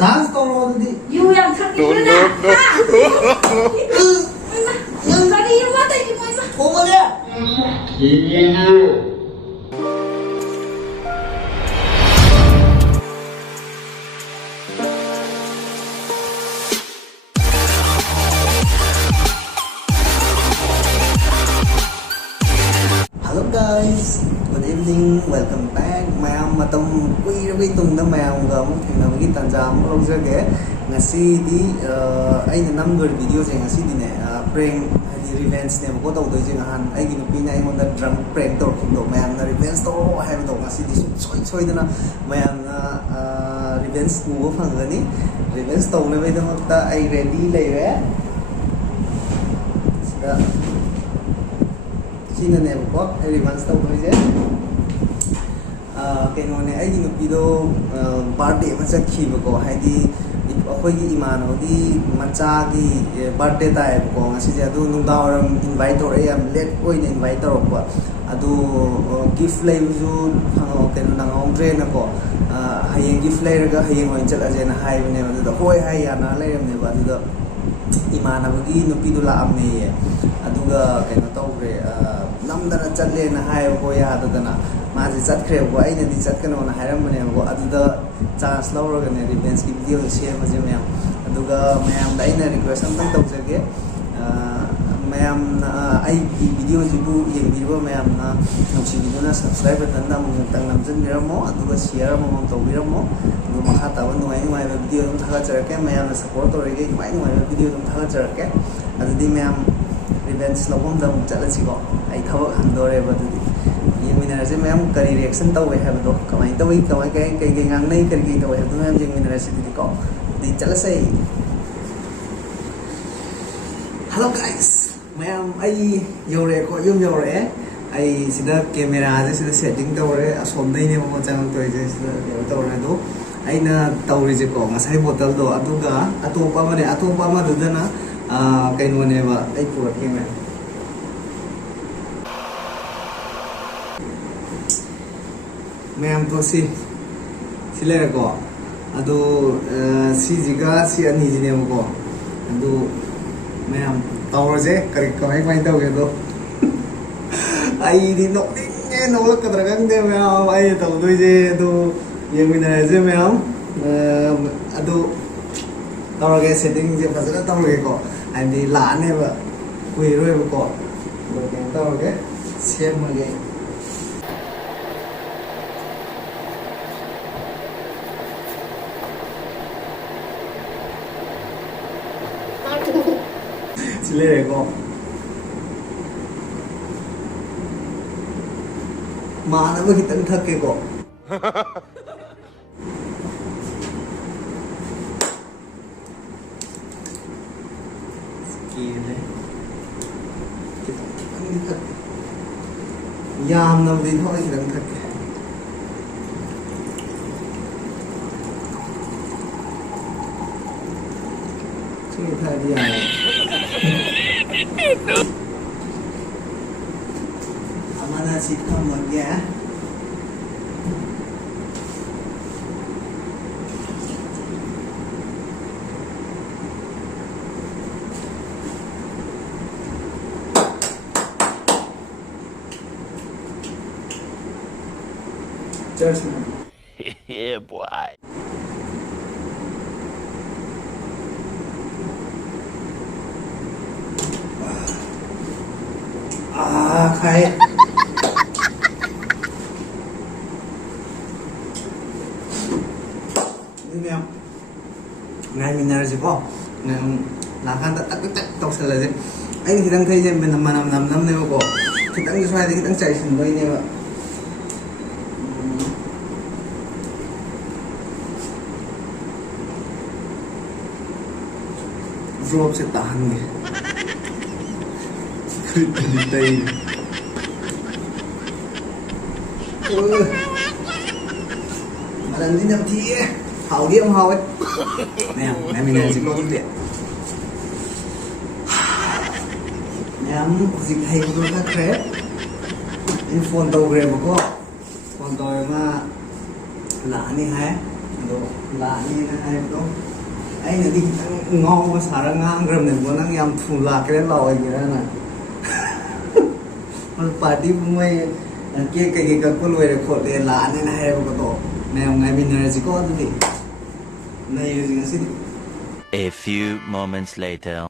dance toro di. อยู่อย่างทักนี้นะยังตอนนี้ยังว่าแต่ยังไงมา Como dia? Hello guys, good evening, welcome back. Mayam matong quy tung na mayam ga mo thengna gi tanjam log jage ngasi di ai na nam gor video je ngasi di ne prank di revenge ne ko to doi je han ai gi nupi na ai mon da drunk prank tor khum do mayam na revenge to hai do ngasi di choi da na mayam na revenge ku phang ga ni revenge to ne bai da ta ai ready lai re sida China ne ko ai revenge to doi je keno ne ai gi nupi do birthday ma chakhi ko hai di अखोई इमान होगी मचा की birthday ताए को ngasi je adu nung dawaram invite tor am late oin invite tor ko adu gift lay ju phango ken nang ong train ko hayeng gift lay ga hayeng oin chal aje na hai ne adu da hoi hai ya na lay ne ba adu iman abogi nupi du la am ne adu ga ken to re nam da challe na hai ko ya adu na ma ji chat khre ko ai ne di chat kano na hairam ne ko adu da chance law ga ne revenge ki video share ma je mayam aduga mayam da ina request am tang tawjage mayam ai video jibu yeng bibo mayam na nongsi video na subscribe button na mong tang namjan biramo aduga share mo mong taw biramo du makha tawa nuai nuai video dum thaga charake mayam na support torege nuai nuai video dum thaga charake adudi mayam revenge lawom da mong chala chi ko ai thawa handore badudi Minara se mayam kari reaction tau we have do kamai tau kai ngang nei kari tau have do mayam jeng minara se di ko di chala sai Hello guys mayam ai yore ko yore ai sida camera je sida setting tau re asom dai ne mo chang to je sida tau re do ai na tau re je ko ngasai bottle do aduga atopa ma do dana kai no ne ba ai pura ke me Mayam to si le ko adu si jiga si ani jine ko adu mayam tawra je kari kamai tau ge do ai di no ne no la kadra gang de mayam ai tau doi je adu yemina je mayam adu tawra ge setting je phasana tawra ge ko ai di la ne ba kui roi ko bo ge tawra ge sem ma ge Sile ko mana ba kitang thake ko skile kitang thake yam na di thoi kitang thake chini thai di ai Amana sitcom lagi ya. Cheers. Yeah, boy. Khai ini em ngay mình là gì có là khăn tắc tóc sờ là gì anh thì đang thấy em bên nằm này mà có thì đang đi xoay thì đang chạy sừng bay này mà drop sẽ tahan này đi tây mà lần đi nhầm thì hảo đi ông hào ấy nè mình này chỉ có phương tiện em dịch hay của tôi khác thế in phone tàu về mà có phone tàu mà là anh đi hả ꯑꯗꯣ ꯂꯥꯛꯅꯤꯅ ꯍꯥꯏꯕꯗꯣ ꯑꯩꯅꯗꯤ ꯈꯤꯇꯪ ꯉꯥꯎꯕ ꯁꯥꯔꯒ ꯉꯥꯡꯈ꯭ꯔꯕꯅꯦꯕꯀꯣ ꯅꯪ ꯌꯥꯝ ꯊꯨꯅ ꯂꯥꯛꯀꯦꯔꯥ ꯂꯥꯛꯑꯣꯏꯒꯦꯔꯥꯅ ꯄꯥꯔꯇꯤꯕꯨ ꯃꯣꯏ ꯀꯦꯛ ꯀꯩꯀꯩ ꯀꯛꯄ ꯂꯣꯏꯔꯦ ꯈꯣꯠꯂꯦ ꯂꯥꯛꯑꯅꯤꯅ ꯍꯥꯏꯔꯕꯀꯣ ꯃꯌꯥꯝ ꯉꯥꯏꯃꯤꯟꯅꯔꯁꯤꯀꯣ ꯑꯗꯨꯗꯤ ꯅꯩꯔꯁꯤ ꯉꯁꯤꯗꯤ A few moments later.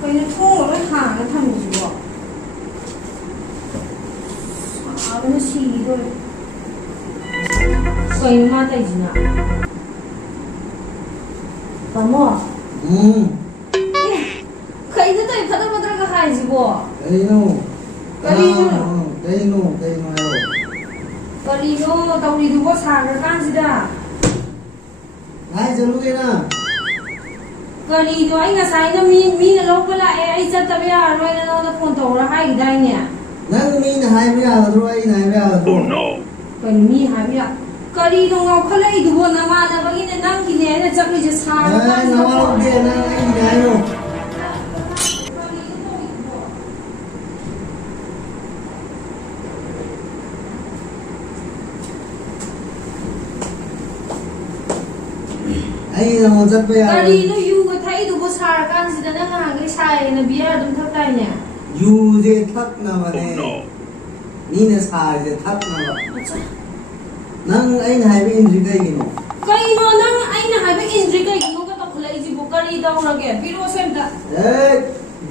그냥 통으로 하나 담으시고 아버는 시기를 거의마다 이지나 어머 거의도 바들바들하게 하시고 그리노 그리노 떠우리두고 사를 간시다 나이 저루게나 ꯀꯔꯤꯗꯣ ꯑꯩ ꯉꯁꯥꯏꯅ ꯃꯤꯅ ꯂꯧꯕ ꯂꯥꯛꯑꯦ ꯑꯩ ꯆꯠꯇꯕ ꯌꯥꯔꯔꯣꯏꯅ ꯅꯉꯣꯟꯗ ꯐꯣꯟ ꯇꯧꯔ ꯍꯥꯏꯈꯤꯗꯥꯏꯅꯦ ꯅꯪ ꯃꯤꯅ ꯍꯥꯏꯕ ꯌꯥꯒꯗ꯭ꯔꯣ ꯑꯩꯅ ꯍꯥꯏꯕ ꯌꯥꯒꯗ꯭ꯔꯣ ꯀꯩꯅꯣ ꯃꯤ ꯍꯥꯏꯕ ꯌꯥ ꯀꯔꯤꯅꯣ ꯉꯥꯎꯈꯠꯂꯛꯏꯗꯨꯕꯣ ꯅꯃꯥꯟꯅꯕꯒꯤꯅꯦ ꯅꯪꯒꯤꯅꯦ ꯑꯩꯅ ꯆꯠꯂꯤꯁꯦ ꯁꯥꯔ ꯅꯋꯥꯂꯧꯗꯦ ꯅꯪ ꯑꯩꯒꯤꯅꯦ ꯍꯥꯏꯌꯣ ꯑꯩ ꯅꯉꯣꯟ ꯆꯠꯄ ꯌꯥꯔꯣꯏ ꯀꯔꯤꯅꯣ ꯌꯨꯒ ꯊꯛꯏꯗꯨꯕꯣ ꯁꯥꯔꯀꯥꯟꯁꯤꯗ ꯅꯪ ꯅꯍꯥꯟꯈꯩ ꯁꯥꯏꯌꯦꯅ ꯕꯤꯌꯔ ꯑꯗꯨꯝ ꯊꯛꯇꯥꯏꯅꯦ ꯌꯨꯁꯦ ꯊꯛꯅꯕꯅꯦ ꯃꯤꯅ ꯁꯥꯔꯤꯁꯦ ꯊꯛꯅꯕ ꯅꯪ ꯑꯩꯅ ꯍꯥꯏꯕ ꯏꯟꯗ꯭ꯔꯤ ꯀꯩꯒꯤꯅꯣ ꯀꯩꯅꯣ ꯅꯪ ꯑꯩꯅ ꯍꯥꯏꯕ ꯏꯟꯗ꯭ꯔꯤ ꯀꯩꯒꯤꯅꯣꯒ ꯇꯧꯈꯠꯂꯛꯏꯁꯤꯕꯣ ꯀꯔꯤ ꯇꯧꯔꯒꯦ ꯄꯤꯔꯛꯑꯣ ꯁꯦꯝꯇ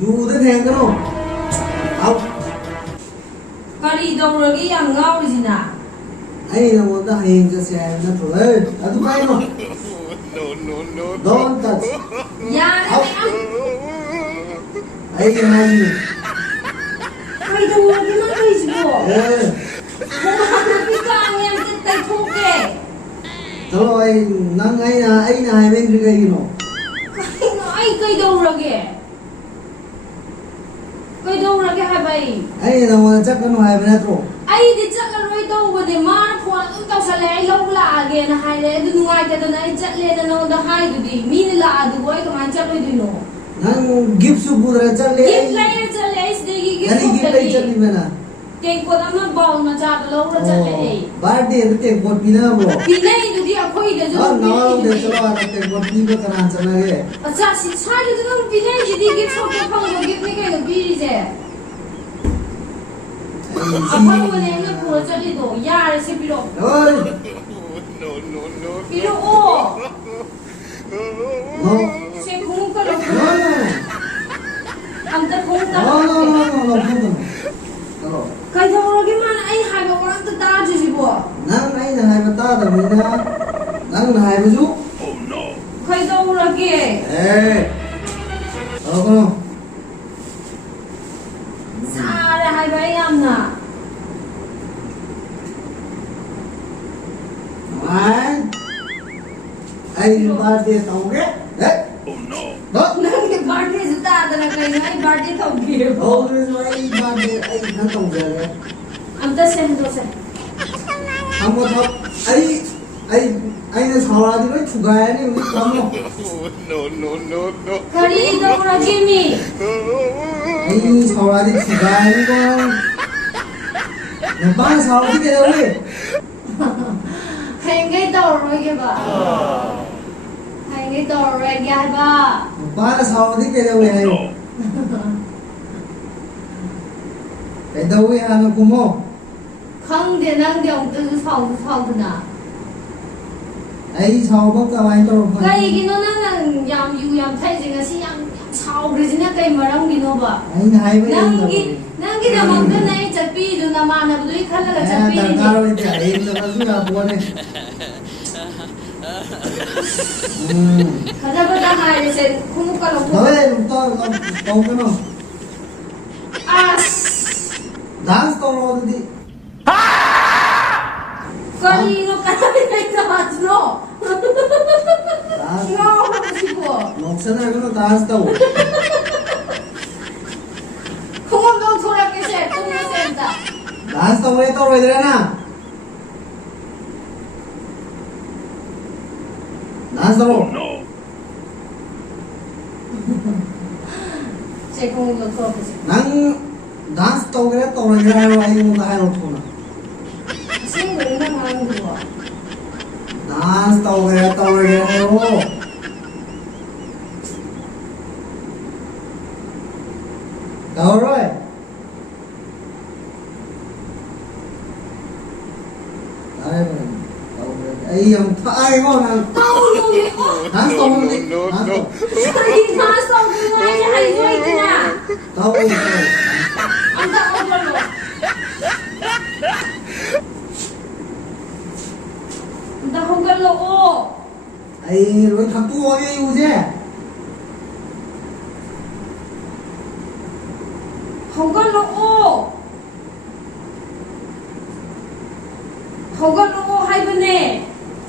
ꯌꯨꯗ ꯊꯦꯡꯒꯅꯣ ꯑꯥꯎ ꯀꯔꯤ ꯇꯧꯔꯒꯦ ꯌꯥꯝ ꯉꯥꯎꯔꯤꯁꯤꯅ ꯑꯩ ꯅꯉꯣꯟꯗ ꯍꯌꯦꯡ ꯆꯠꯁꯦ ꯍꯥꯏꯕ ꯅꯠꯇ꯭ꯔꯣ ꯑꯗꯨ ꯄꯥꯏꯅꯣ Don't touch. ꯌꯥꯔꯦ ꯃꯌꯥꯝ ꯑꯩ ꯍꯥꯏꯅꯤ ꯀꯩꯗꯧꯔꯒꯦ ꯅꯪ ꯀꯩꯁꯤꯕꯣ ꯅꯥꯄꯤ ꯀꯥꯡꯉꯦ ꯑꯝꯇ ꯇꯩꯊꯣꯛꯀꯦ ꯆꯂꯣ ꯅꯪ ꯑꯩꯅ ꯍꯥꯏꯕ ꯏꯟꯗ꯭ꯔꯤ ꯀꯩꯒꯤꯅꯣ ꯀꯩꯅꯣ ꯑꯩ ꯀꯩꯗꯧꯔꯒꯦ ꯍꯥꯏꯕ ꯑꯩ ꯅꯉꯣꯟꯗ ꯆꯠꯀꯅꯨ ꯍꯥꯏꯕ ꯅꯠꯇ꯭ꯔꯣ ꯑꯩꯗꯤ ꯆꯠꯂꯔꯣꯏ ꯇꯧꯕꯅꯦ ꯃꯥꯅ ꯐꯣꯟ ꯑꯗꯨꯝ ꯇꯧꯁꯜꯂꯦ ꯑꯩ ꯂꯧꯕ ꯂꯥꯛꯑꯒꯦꯅ ꯍꯥꯏꯔꯦ ꯑꯗꯨ ꯅꯨꯡꯉꯥꯏꯇꯗꯅ ꯑꯩ ꯆꯠꯂꯦꯅ ꯅꯉꯣꯟꯗ ꯍꯥꯏꯗꯨꯗꯤ ꯃꯤꯅ ꯂꯥꯛꯑꯗꯨꯕꯨ ꯑꯩ ꯀꯃꯥꯏꯅ ꯆꯠꯂꯣꯏꯗꯣꯏꯅꯣ ꯅꯪ ꯒꯤꯐꯁꯨ ꯄꯨꯗ꯭ꯔ ꯆꯠꯂꯦ ꯒꯤꯐ ꯂꯩꯔ ꯆꯠꯂꯦ ꯑꯩ ꯁꯤꯗꯒꯤ ꯀꯔꯤ ꯒꯤꯐ ꯂꯩ ꯆꯠꯂꯤꯕꯅ ꯇꯦꯡꯀꯣꯠ ꯑꯃ ꯕꯥꯎꯜ ꯃꯆꯥꯗꯣ ꯂꯧꯔ ꯆꯠꯂꯦ ꯑꯩ ꯕꯥꯔꯗꯦꯗ ꯇꯦꯡꯀꯣꯠ ꯄꯤꯅꯕ꯭ꯔꯣ ꯄꯤꯅꯩꯗꯨꯗꯤ ꯑꯩꯈꯣꯏꯗꯁꯨ ꯑꯗꯨꯝ ꯅꯋꯥꯂꯧꯗꯦ ꯄꯤꯅꯩꯗꯨꯗꯤ ꯆꯠꯂꯣ ꯑꯥꯗ ꯇꯦꯡꯀꯣꯠ ꯄꯤꯕ ꯀꯅꯥ ꯆꯠꯅꯒꯦ ꯑꯆꯥ ꯁ꯭ꯋꯥꯏꯗꯁꯨ ꯑꯗꯨꯝ ꯄꯤꯅꯩꯁꯤꯗꯤ ꯒꯤꯐ ꯁꯣꯞꯇ ꯐꯪꯕ ꯒꯤꯐꯅꯤ ꯀꯩꯅꯣ ꯄꯤꯔꯤꯁꯦ ꯑꯐꯪꯕꯅꯦ ꯑꯩꯅ ꯄꯨꯔ ꯆꯠꯂꯤꯗꯣ ꯌꯥꯔꯦ ꯁꯤ ꯄꯤꯔꯛꯑꯣ ꯄꯤꯔꯛꯑꯣ ꯁꯦ ꯈꯣꯡꯎꯞꯀ ꯂꯧꯊꯣꯛꯑꯣ ꯑꯝꯇ ꯈꯣꯡꯎꯞ ꯇꯥꯛꯑꯣ ꯀꯩꯗꯧꯔꯒꯦ ꯃꯥꯅ ꯑꯩ ꯍꯥꯏꯕ ꯋꯥ ꯑꯝꯇ ꯇꯥꯗ꯭ꯔꯤꯁꯤꯕꯣ ꯅꯪ ꯑꯩꯅ ꯍꯥꯏꯕ ꯇꯥꯗꯕꯅꯤꯅ ꯅꯪꯅ ꯍꯥꯏꯕꯁꯨ ꯀꯩꯗꯧꯔꯒꯦ ꯇꯧꯔꯛꯀꯅꯣ ꯁꯥꯔꯦ ꯍꯥꯏꯕ ꯑꯩ ꯌꯥꯝꯅ ꯑꯩ ꯕꯥꯔꯗꯦ ꯇꯧꯒꯦ ꯅꯪꯒꯤ ꯕꯥꯔꯗꯦꯁꯨ ꯇꯥꯗꯅ ꯀꯩꯅꯣ ꯑꯩ ꯕꯥꯔꯗꯦ ꯇꯧꯒꯦꯕꯣ ꯇꯧꯗ꯭ꯔꯁꯨ ꯑꯩ ꯕꯥꯔꯗꯦ ꯑꯩ ꯈꯔ ꯇꯧꯖꯒꯦ ꯑꯝꯇ ꯁꯦꯝꯗꯣꯛꯁꯦ ꯊꯝꯃꯣ ꯑꯩꯅ ꯁꯥꯎꯔꯛꯑꯗꯤ ꯂꯣꯏ ꯊꯨꯒꯥꯏꯔꯅꯤ ꯍꯧꯖꯤꯛ ꯊꯝꯃꯣ ꯀꯔꯤ ꯇꯧꯔꯒꯦ ꯃꯤ ꯑꯩ ꯁꯥꯎꯔꯛꯑꯗꯤ ꯊꯨꯒꯥꯏꯔꯅꯤꯀꯣ ꯅꯨꯄꯥꯅ ꯁꯥꯎꯔꯗꯤ ꯀꯩꯗꯧꯋꯤ ꯍꯌꯦꯡꯒꯩ ꯇꯧꯔꯔꯣꯏꯒꯦꯕ ꯍꯌꯦꯡꯒꯩ ꯇꯧꯔꯔꯣꯏꯒꯦ ꯍꯥꯏꯕ ꯅꯨꯄꯥꯅ ꯁꯥꯎꯔꯗꯤ ꯀꯩꯗꯧꯋꯤ ꯍꯥꯏꯌꯣ ꯀꯩꯗꯧꯋꯤ ꯍꯥꯟꯅ ꯈꯨꯝꯃꯣ ꯈꯪꯗꯦ ꯅꯪꯗꯤ ꯑꯃꯨꯛꯇꯁꯨ ꯁꯥꯎꯗꯅ ꯑꯩ ꯁꯥꯎꯕ ꯀꯃꯥꯏꯅ ꯇꯧꯔꯛꯄ ꯀꯩꯒꯤꯅꯣ ꯅꯪꯅ ꯌꯥꯝ ꯌꯥꯝ ꯊꯛꯏꯁꯦ ꯉꯁꯤ ꯌꯥꯝ ꯁꯥꯎꯈ꯭ꯔꯤꯁꯤꯅ ꯀꯩ ꯃꯔꯝꯒꯤꯅꯣꯕ ꯑꯩꯅ ꯍꯥꯏꯕ ꯅꯪꯒꯤꯗꯃꯛꯇꯅ ꯑꯩ ꯆꯠꯄꯤꯗꯨ ꯅꯃꯥꯟꯅꯕꯗꯨꯒꯤ ꯈꯜꯂꯒ ꯆꯠꯄꯤꯔꯤꯅꯦ ꯗꯔꯀꯥꯔ ꯑꯣꯏꯗꯦ ꯍꯌꯦꯡ ꯆꯠꯂꯁꯨ ꯌꯥꯄꯣꯠꯅꯦ ꯐꯖ ꯍꯥꯏꯔꯁꯦ ꯈꯣꯡꯎꯞꯀ ꯇꯧꯒꯅꯣ ꯑꯁ ꯗꯥꯟꯁ ꯇꯧꯔꯣ ꯑꯗꯨꯗꯤ ꯀꯔꯤꯅꯣ ꯀꯗꯥꯏꯗꯩ ꯗꯥꯟꯁꯅꯣ ꯉꯥꯎꯔꯕ ꯁꯤꯕꯣ ꯅꯣꯛꯁꯟꯅꯒꯅꯣ ꯗꯥꯟꯁ ꯇꯧ ꯈꯣꯡꯎꯞ ꯂꯧꯊꯣꯔꯛꯀꯦꯁꯦ ꯇꯨꯝꯃꯁꯦ ꯑꯝꯇ ꯗꯥꯟꯁ ꯇꯧꯋꯦ ꯇꯧꯔꯣꯏꯗ꯭ꯔꯅ ꯗꯥꯟꯁ ꯇꯧꯔꯣ ꯁꯦ ꯈꯣꯡꯎꯞ ꯂꯧꯊꯣꯛꯄꯁꯦ ꯅꯪ ꯗꯥꯟꯁ ꯇꯧꯒꯦꯔꯥ ꯇꯧꯔꯣꯏꯒꯦꯔꯥ ꯍꯥꯏꯔꯣ ꯑꯩꯉꯣꯟꯗ ꯍꯥꯏꯔꯣ ꯊꯨꯅ ꯑꯁꯦꯡꯕꯩ ꯅꯪ ꯉꯥꯡꯉꯤꯗꯨꯕꯣ ꯗꯥꯟꯁ ꯇꯧꯒꯦꯔꯥ ꯇꯧꯔꯣꯏꯒꯦꯔꯥ ꯍꯥꯏꯔꯣ ꯇꯧꯔꯣꯏ ꯑꯩ ꯌꯥꯝ ꯊꯛꯑꯦꯀꯣ ꯅꯪ ꯇꯧꯅꯨꯅꯦ ꯗꯥꯟꯁ ꯇꯧꯕꯅꯤ ꯀꯔꯤ ꯗꯥꯟꯁ ꯇꯧꯗꯣꯏꯅꯣ ꯑꯩ ꯍꯩꯁꯨ ꯍꯩꯇꯅ ꯇꯧꯋꯦ ꯑꯝꯇ ꯍꯧꯒꯠꯂꯣ ꯑꯝꯇ ꯍꯧꯒꯠꯂꯛꯑꯣ ꯑꯩ ꯂꯣꯏ ꯊꯛꯇꯣꯛꯑꯒꯦ ꯌꯨꯁꯦ ꯍꯧꯒꯠꯂꯛꯑꯣ ꯍꯧꯒꯠꯂꯛꯑꯣ ꯍꯥꯏꯕꯅꯦ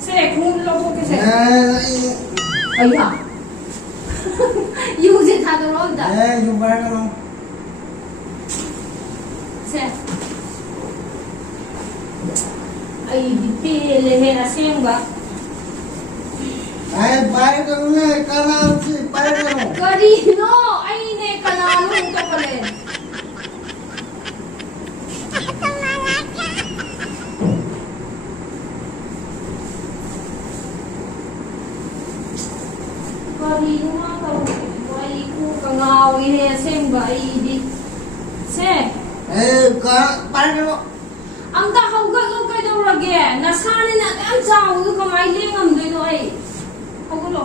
ꯁꯦ ꯈꯣꯡꯎꯞ ꯂꯧꯊꯣꯛꯀꯦꯁꯦ ꯑꯩꯌꯥ ꯌꯨꯁꯦ ꯊꯥꯗꯣꯔꯛꯑꯣ ꯑꯝꯇ ꯌꯨ ꯄꯥꯏꯔꯒꯅꯣ ꯁꯦ ꯑꯩꯗꯤ ꯄꯦꯜꯂꯦꯍꯦ ꯑꯁꯦꯡꯕ पाएगा कनाल से पाएगा करीनो आईने कनाल तो पले करीनो मा करो वही को कंगाव ये सेम भाई दी से पाएगा अंका हौगा लो कइदौरगे नसाने ना याम चाउ कमाई लेंगमदोइनो आई हौगलो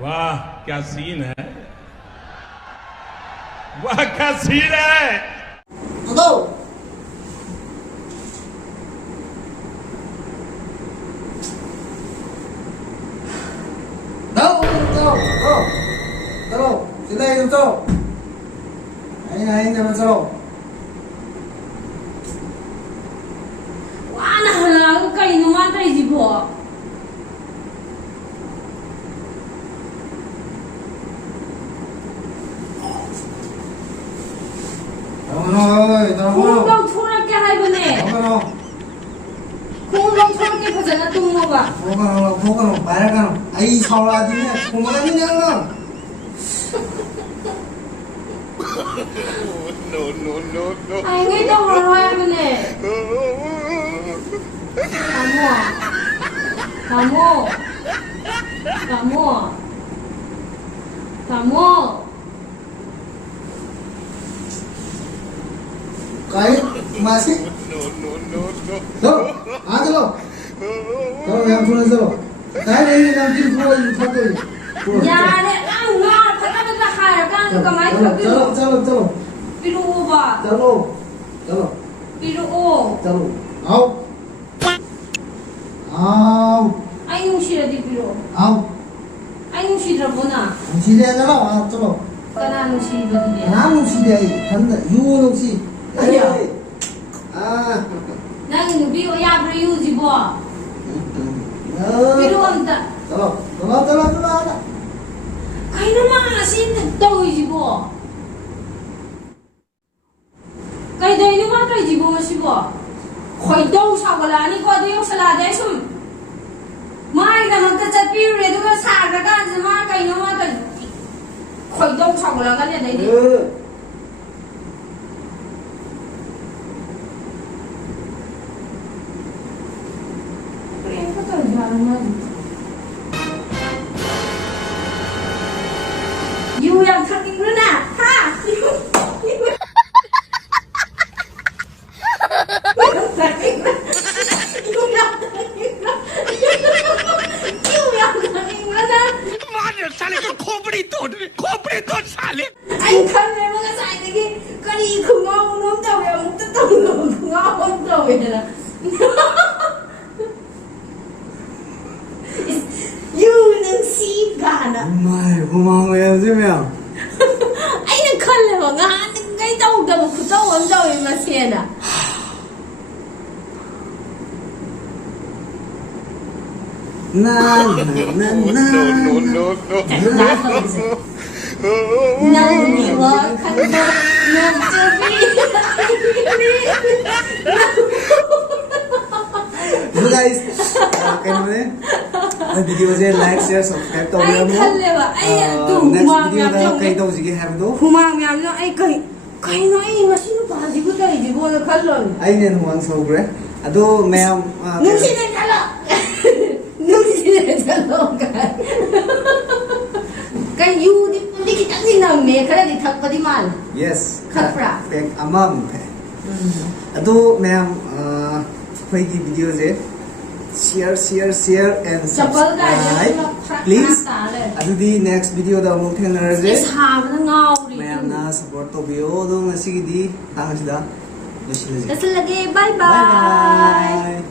वाह क्या सीन है वाह क्या सीन है चलो सीधा एकदम चलो नहीं चलो वाना हलाग कइनो मा तइजिबो ꯈꯣꯡ ꯂꯧꯊꯣꯔꯛꯀꯦ ꯍꯥꯏꯕꯅꯦ ꯈꯣꯡ ꯂꯧꯊꯣꯔꯛꯀꯦ ꯐꯖꯅ ꯇꯨꯝꯃꯣꯕ ꯂꯧꯊꯣꯛꯀꯅꯨ ꯄꯥꯏꯔꯛꯀꯅꯨ ꯑꯩ ꯁꯥꯎꯔꯛꯑꯗꯤꯅꯦ ꯊꯣꯝꯃꯛꯀꯅꯤ ꯅꯪꯅ ꯍꯌꯦꯡꯉꯩ ꯇꯧꯔꯔꯣꯏ ꯍꯥꯏꯕꯅꯦ ꯇꯥꯃꯣ ꯇꯥꯃꯣ ꯇꯥꯃꯣ कहीं मासी चलो आ चलो चलो यहाँ सुनो चलो काय नहीं नाम की पूरा उठा दो यारे अंगा फटा फटा खाया कान कमाई खबी चलो चलो चलो पिरुबा चलो चलो पिरुओ चलो आओ आओ आई नुशिरदी पिरो आओ आई नुशिद्रबोना सीधे चलो आओ चलो कना नुशिबदुने नाम सीधे आई ठंड यू नुशी अया ah nang nubi o ya bro yujibo piru amta चलो चलो चलो चलो kaina ma asin tawjibo kai dai ni ma kai jibo masibo khoi dau sagala ni ko de yok sala de sum mai da man ta chat piru re du sa ga kan ma kai no ma ta khoi dau sagala ga ne dai ni You yang thằng nữa nè, ha? मार साले को खोपड़ी तोड़ साले Anh khăn này mà cái sai cái đi không ngon ngon đâu vậy, một cái tông không ngon đâu vậy nè. You nang si gana. mai 고마워 em Anh nang khăn này mà ngã cái đâu đâu một cái đâu anh đâu vậy mà xem à. na na na Nang ni wa khăn đâu nang chơi So guys, kailangan na video se like, share, subscribe to Ay, khalleba. Ay, tu next humang video yam da jong. kay daw sige have do. Humang yam jong. Ay, kay no ay masino pa di ko tayo di ko na khallon. Ay nen huwag sobre. Ado ma'am Nusi na jalo. Nusi na jalo ka. Kay you di kita ni na me kaya di thak pa di mal. yes. Khapra. Pek amam. Ado ma'am khoigi video se share and Chapal ka subscribe. ya. Please. Ado di next video da mo thengnar je. Sa na ngaw ri. Ma'am na support to bio do ngasi di tangas da. Lucy. Kasi lagi bye Bye bye.